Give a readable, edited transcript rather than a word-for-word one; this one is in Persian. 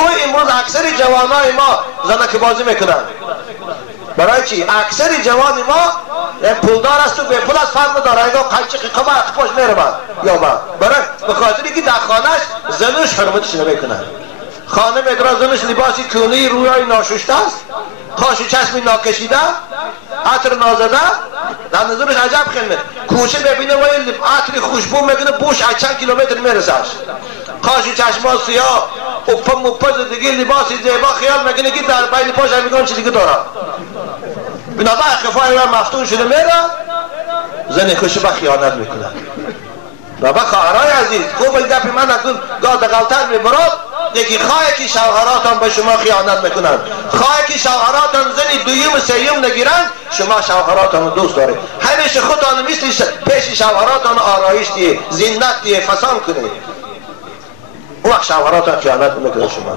چون امروز اکثر جوانای ما زنک بازی میکنن. برای چی؟ اکثر جوان ما پولدار است و به پول از فرق داره. اگه قنچه قمه اخپاش میرمن یا ما برای بخاطری که در خانهش زنش حرمتش نمیکنن. خانه میدرا زنش لباسی کونی رویای ناششته است، خاش و چشمی ناکشیده، عطر نازده، در نظرش عجب خیلی کوچه ببینه و عطر خوشبو میکنه بوش از چند کیلومتر میرسش. خاش و چشما سیاه اپا مپا زدگی لباسی زیبا خیال میکنه که در بین پاش همیگان چی دیگه داره. بنابرای خفای و مفتون شده میره زن خوشه با خیانت میکنه. بابا خواهرای عزیز خوب این گپی من اکنون گاه دقلتر میبرد یکی خواهی که شوهراتان به شما خیانت میکنن، خواهی که شوهراتان زنی دویم و سیم نگیرن شما شوهراتان دوست داره. همیشه خودتان مثل پیش شوهراتان آرایش دیه زینت دیه فسان کنه، اون وقت شوهراتان خیانت میکنه شما.